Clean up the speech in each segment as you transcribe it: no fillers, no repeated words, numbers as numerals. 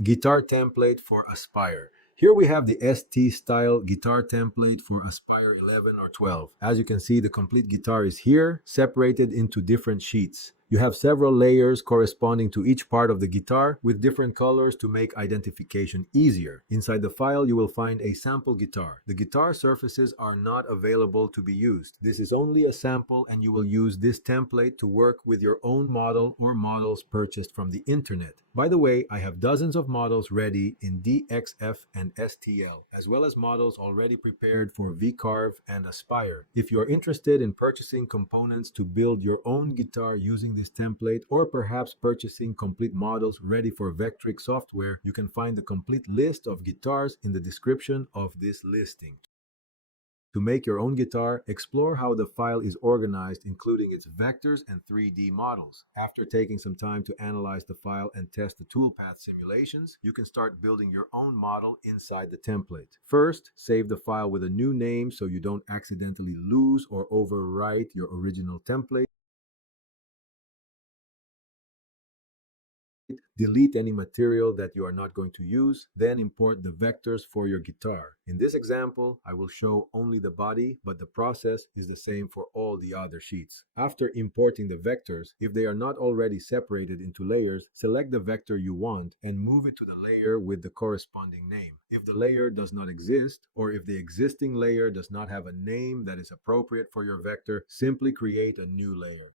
Guitar template for Aspire. Here we have the ST style guitar template for Aspire 11 or 12. As you can see, the complete guitar is here, separated into different sheets. You have several layers corresponding to each part of the guitar with different colors to make identification easier. Inside the file, you will find a sample guitar. The guitar surfaces are not available to be used. This is only a sample, and you will use this template to work with your own model or models purchased from the internet. By the way, I have dozens of models ready in DXF and STL, as well as models already prepared for VCarve and Aspire. If you are interested in purchasing components to build your own guitar using this template, or perhaps purchasing complete models ready for Vectric software, you can find the complete list of guitars in the description of this listing. To make your own guitar, explore how the file is organized, including its vectors and 3D models. After taking some time to analyze the file and test the toolpath simulations, you can start building your own model inside the template. First, save the file with a new name so you don't accidentally lose or overwrite your original template. Delete any material that you are not going to use, then import the vectors for your guitar. In this example, I will show only the body, but the process is the same for all the other sheets. After importing the vectors, if they are not already separated into layers, select the vector you want and move it to the layer with the corresponding name. If the layer does not exist, or if the existing layer does not have a name that is appropriate for your vector, simply create a new layer.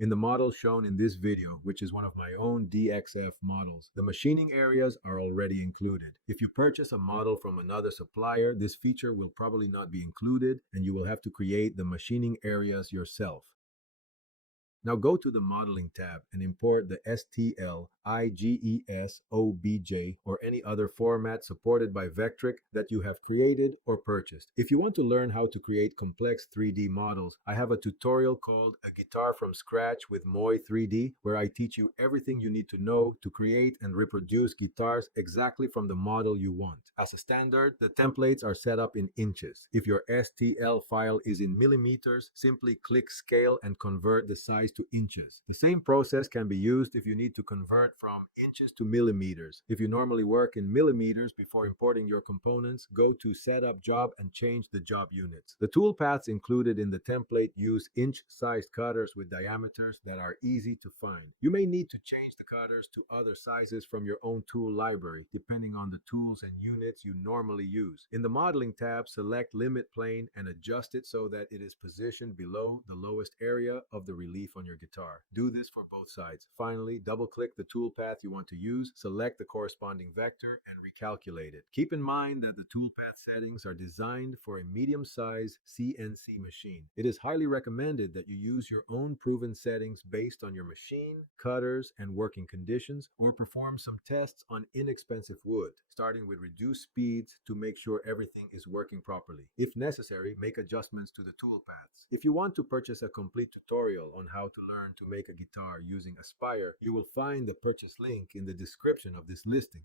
In the model shown in this video, which is one of my own DXF models, the machining areas are already included. If you purchase a model from another supplier, this feature will probably not be included, and you will have to create the machining areas yourself. Now go to the Modeling tab and import the STL, IGES, OBJ, or any other format supported by Vectric that you have created or purchased. If you want to learn how to create complex 3D models, I have a tutorial called A Guitar from Scratch with Moi 3D, where I teach you everything you need to know to create and reproduce guitars exactly from the model you want. As a standard, the templates are set up in inches. If your STL file is in millimeters, simply click Scale and convert the size to inches. The same process can be used if you need to convert from inches to millimeters. If you normally work in millimeters before importing your components, go to Setup Job and change the job units. The toolpaths included in the template use inch-sized cutters with diameters that are easy to find. You may need to change the cutters to other sizes from your own tool library, depending on the tools and units you normally use. In the Modeling tab, select Limit Plane and adjust it so that it is positioned below the lowest area of the relief on your guitar. Do this for both sides. Finally, double-click the toolpath you want to use, select the corresponding vector, and recalculate it. Keep in mind that the toolpath settings are designed for a medium-sized CNC machine. It is highly recommended that you use your own proven settings based on your machine, cutters, and working conditions, or perform some tests on inexpensive wood, starting with reduced speeds to make sure everything is working properly. If necessary, make adjustments to the toolpaths. If you want to purchase a complete tutorial on how to learn to make a guitar using Aspire, you will find the purchase link in the description of this listing.